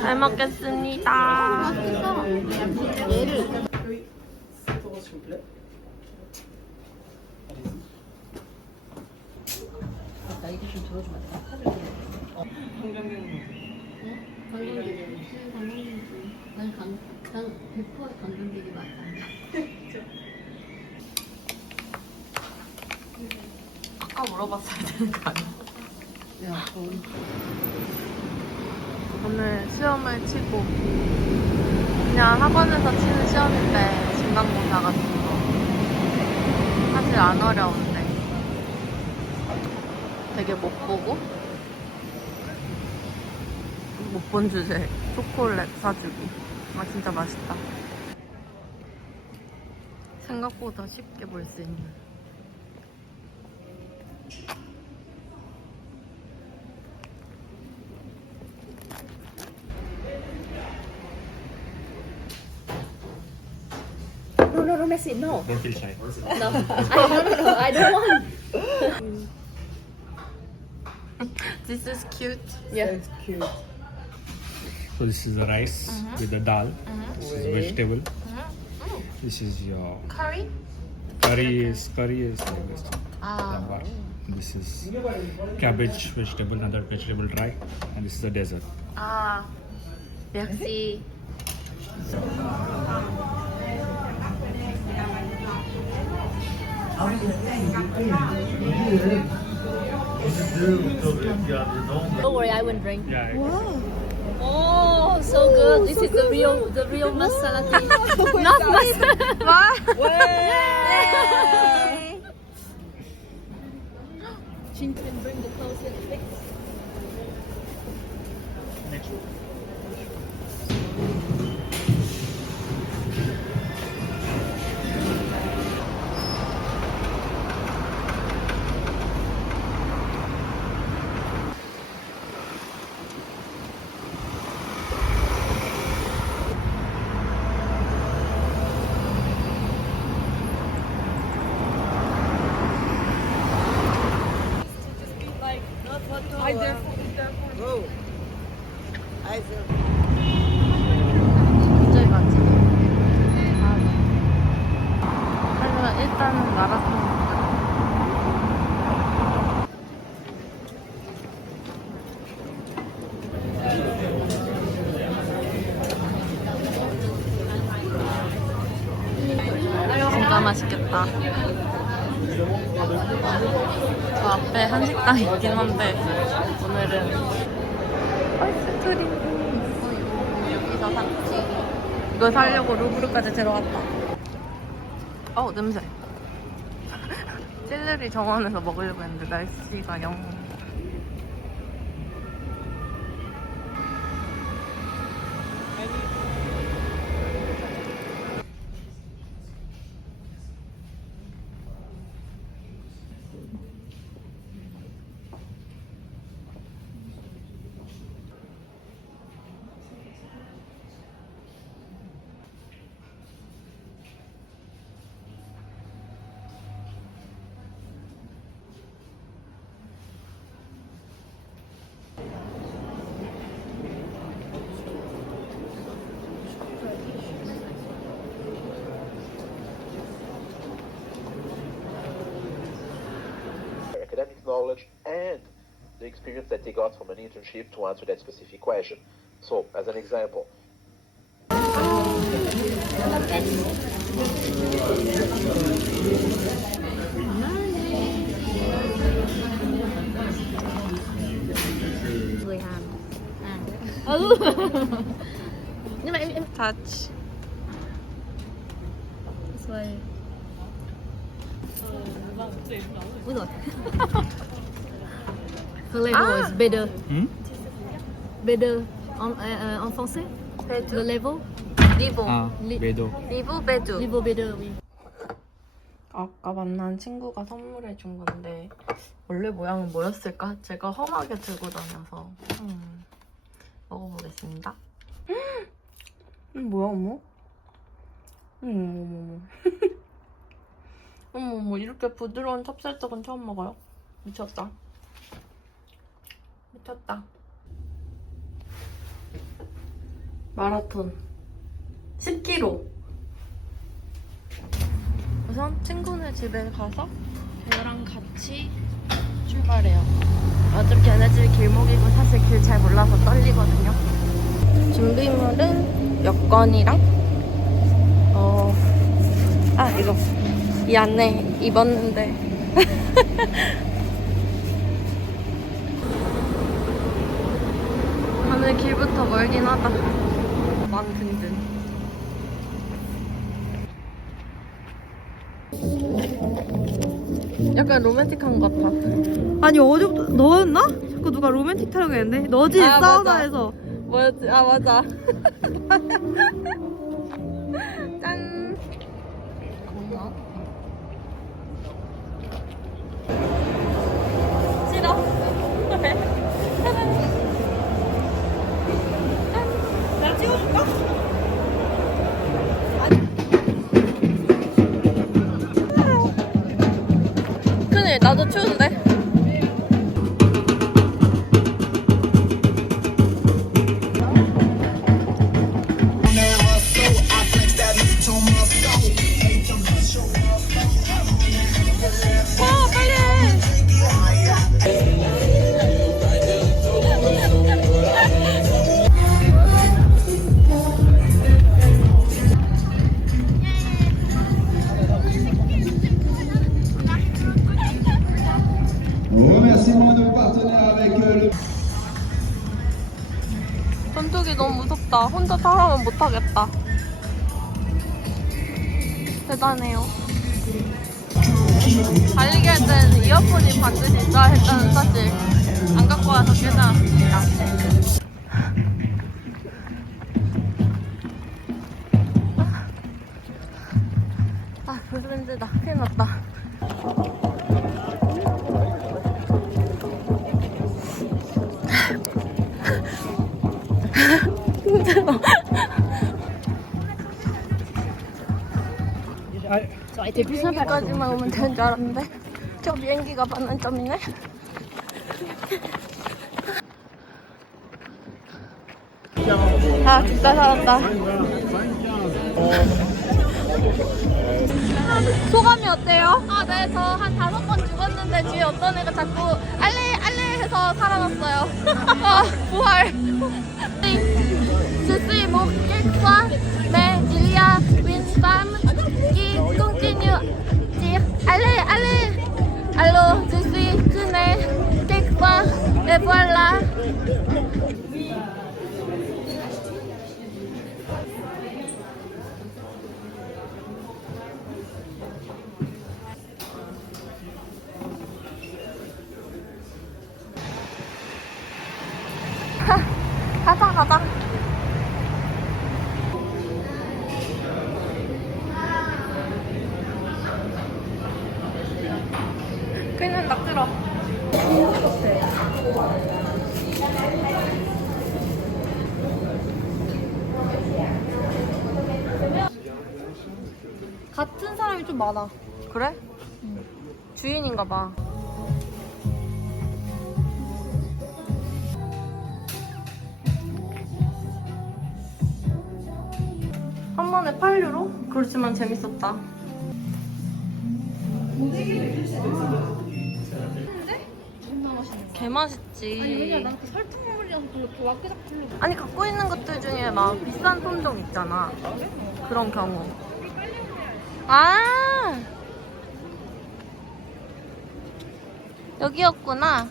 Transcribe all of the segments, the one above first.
잘 먹겠습니다. 얘를 나 이거 좀 들어주면 안 돼? 하늘 강강대교. 응? 강강대교. 난 강, 강, 100% 강강대교 맞아. 아까 물어봤어야 되는 거 아니야? 야, 돈. 오늘 시험을 치고 그냥 학원에서 치는 시험인데 중간고사 같은 거 사실 안 어려운데 되게 못 보고 못 본 주제 초콜릿 사주기. 아 진짜 맛있다. 생각보다 쉽게 볼 수 있는 it? No. Don't feel shy. No. I. I don't want. this is cute. Yeah. It's cute. So this is the rice mm-hmm. with the dal. Mm-hmm. This is vegetable. Mm-hmm. This is your Curry? curry is curry is the this. Ah. This is cabbage vegetable, another vegetable dry, and this is the dessert. Ah. Merci. Don't worry, I won't drink. Yeah. Oh, so good. This is the real, the real masala tea. Not masala. Jin can 맛있겠다. 저 앞에 한식당 있긴 한데 오늘은 아이스크림 여기서 샀지. 이거 사려고 루브르까지 들어갔다. 어 냄새. 찔레리 정원에서 먹으려고 했는데 날씨가 영. experience that they got from an internship to answer that specific question. So, as an example. Touch. That's why. 不懂。Level Ah. is better. Hmm? Better en, uh, uh, en français. The level. 리보. Ah, Li- bedo. 리보 베드. Level better. Oui. 아까 만난 친구가 선물해 준 건데 원래 모양은 뭐였을까? 제가 험하게 들고 다녀서 음, 먹어보겠습니다. 음, 뭐야 어머? 음, 어머 어머 어머 이렇게 부드러운 찹쌀떡은 처음 먹어요. 미쳤다. 미쳤다. 마라톤. 10km 우선 친구네 집에 가서 걔랑 같이 출발해요. 어차피 걔네들 길목이고 사실 길 잘 몰라서 떨리거든요. 준비물은 여권이랑 어... 아 이거. 이 안에 입었는데 오늘 길부터 멀긴 하다. 만 든든. 약간 로맨틱한 것 같아. 아니 어제부터 너였나? 자꾸 누가 로맨틱 타라고 했는데? 너지 아. 사우나에서. 뭐였지? 아 맞아. 짠. 싫어 나도 추운데 달리기 할 때는 이어폰이 반드시 있어야 했다는 사실 안 갖고 와서 깨달았습니다. 아, 벌써 힘들다. 큰일 났다. 힘들어. 여기까지만 오면 되는 줄 알았는데 저 비행기가 반환점이네. 아 진짜 살았다. 소감이 어때요? 아, 네, 저 한 다섯 번 죽었는데 뒤에 어떤 애가 자꾸 알레 알레 해서 살아났어요. 아, 부활. Mais il y a une femme qui continue dire allez, allez. Alors, je suis tournée et voilà. 많아 그래? 주인인가 봐. 한 번에 8유로? 그렇지만 재밌었다. 개 맛있지. 난그 설탕 버무리랑 별로 그 와크작 별로 아니 갖고 있는 것들 중에 막 비싼 품종 있잖아. 그런 경우. 아 여기였구나.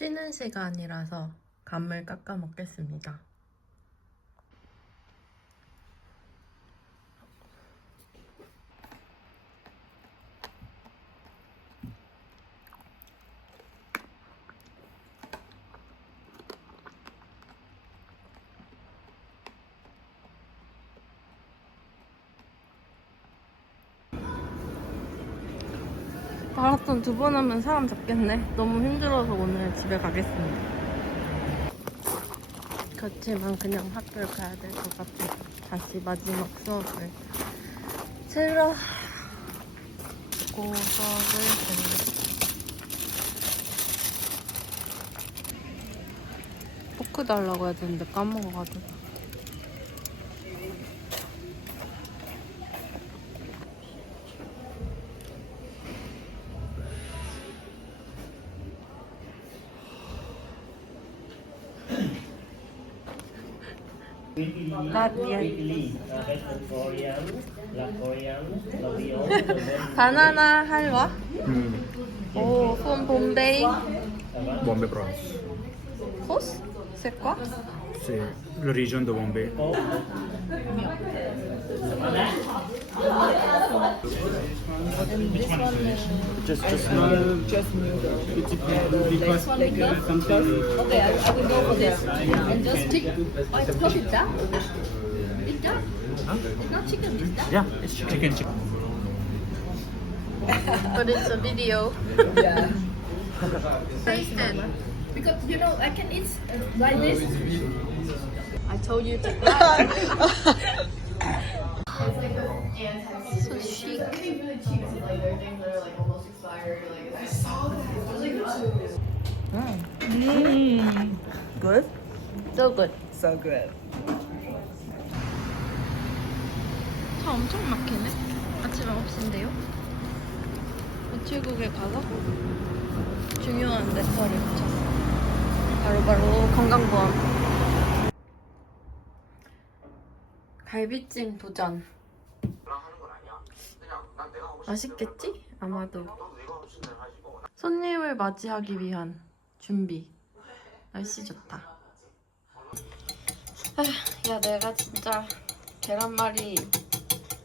쉬는 시간이라서 감을 깎아 먹겠습니다. 마라톤 두 번 하면 사람 잡겠네. 너무 힘들어서 오늘 집에 가겠습니다. 그렇지만 그냥 학교를 가야 될 것 같아. 다시 마지막 수업을 들어 고 수업을 듣는 포크 달라고 해야 되는데 까먹어가지고 Not yet. 바나나 할와? 오, 폰 봄베이. Bombay prawns. 코스? C'est quoi? C'est le région de Bombay. Oh. Just, just Okay, I, I will go for this. And just pick. Oh, it's called pizza? Pizza? It's not chicken pizza. yeah, it's chicken. chicken. But it's a video. Yeah. Taste it. Because you know I can eat uh, like this. I told you to So chic. Good? So good. So good. 차 엄청 막히네. 아침 9시인데요. 우체국에 가서 중요한 레터를 붙였어. 바로 바로 건강보험. 갈비찜 도전. 맛있겠지? 아마도. 손님을 맞이하기 위한 준비. 날씨 좋다. 아휴, 야, 내가 진짜 계란말이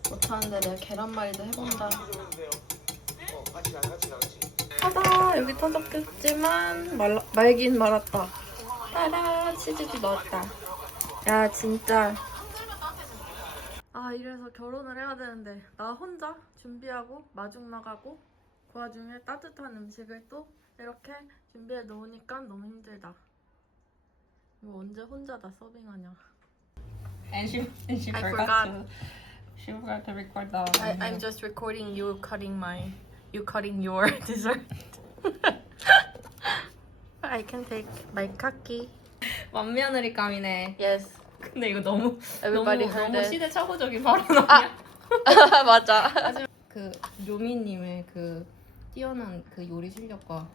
못하는데 내가 계란말이도 해본다. 하다 여기 터졌겠지만 말, 말긴 말았다. 따라 치즈도 넣었다. 야 진짜. 아 이래서 결혼을 해야 되는데 나 혼자 준비하고 마중 나가고 그 와중에 따뜻한 음식을 또 이렇게 준비해 놓으니까 너무 힘들다. 이거 언제 혼자 다 서빙하냐? And she, and she I forgot, forgot. to. She forgot to record the. I, I'm just recording you cutting my, you cutting your dessert. I can take my kaki. 완며느리감이네. Yes. 근데 이거 너무 Everybody 너무 너무 it. 시대 착오적인 발언 아니야? 맞아. 그 묘미님의 그 뛰어난 그 요리 실력과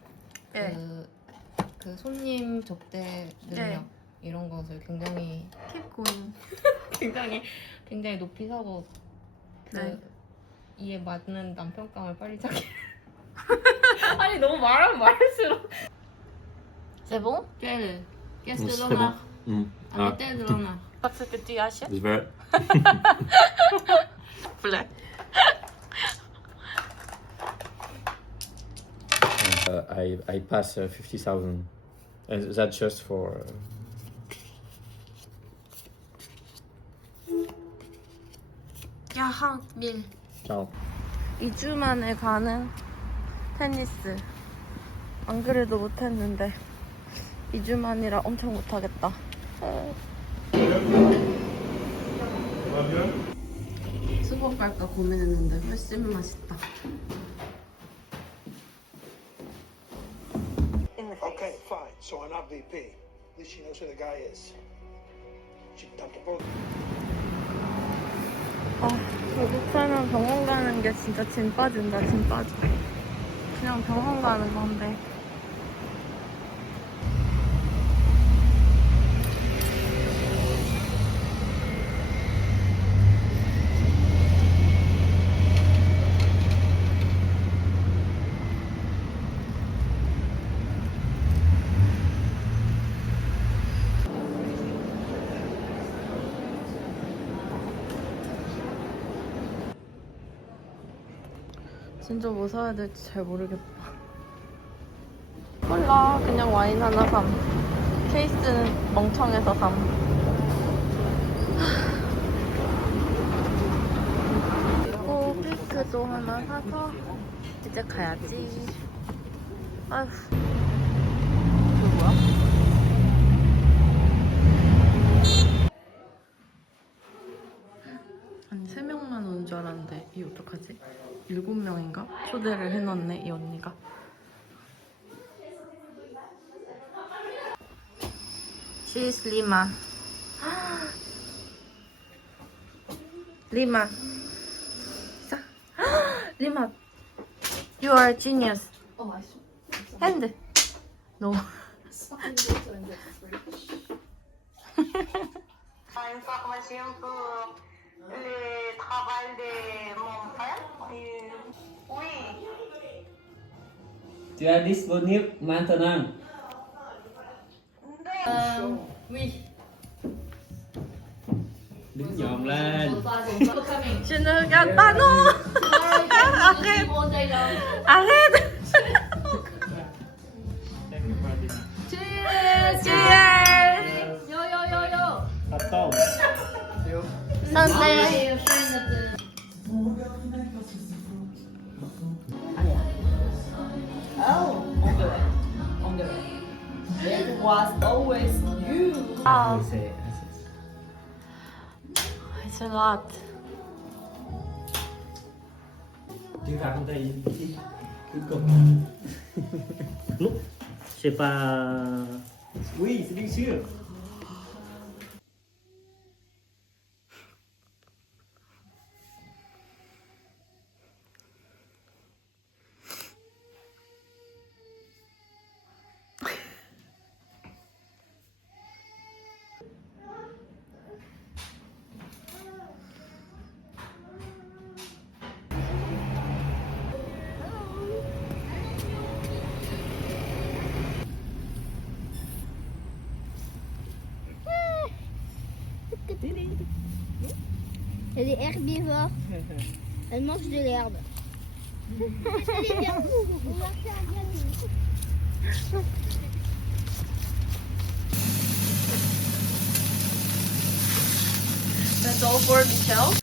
네. 그, 그 손님 접대 능력 네. 이런 것을 굉장히 Keep going. 굉장히 굉장히 높이 사고 그 네. 이에 맞는 남편감을 빨리 찾기. 아니 너무 말하면 말할수록. C'est bon? Quel Qu'est-ce Mm, que l'on a. Mm. Ah, Arrêtez de l'on a. Parce que tu achètes? it's very. Black. Uh, I I pass uh, fifty thousand, and that's just for. Uh, 야, 한 밀. Ciao. 2주 만에 가는 테니스. 안 그래도 못했는데 2주 만이라 엄청 못하겠다. 수박 갈까 고민했는데 훨씬 맛있다. Okay, fine. So I'm not VP. At least she knows who the guy is. She dumped a boat. 아, 외국 살면 병원 가는 게 진짜 진 빠진다, 진 빠져. 그냥 병원 가는 건데. 진짜 뭐 사야 될지 잘 모르겠다. 몰라, 그냥 와인 하나 삼. 케이스는 멍청해서 삼. 그리고 필크도 하나 사서 이제 가야지. 아휴. 이거 뭐야? 아니 세 명만 오는 줄 알았는데 이 어떡하지? 일곱 명인가? 초대를 해놨네 이 언니가 She's Lima Lima 자. Lima You are a genius 핸드 No information pour le Tu as disponible maintenant. Đứng nhòm lên. 준우가 따노 아켓 아켓 Cheers! Attends. 선배 Oh. C'est It's a lot Tu gắn đây cuối cùng. Lúc c'est pas. Oui, c'est bien sûr. Elle est herbivore. Elle mange de l'herbe. That's all for Michelle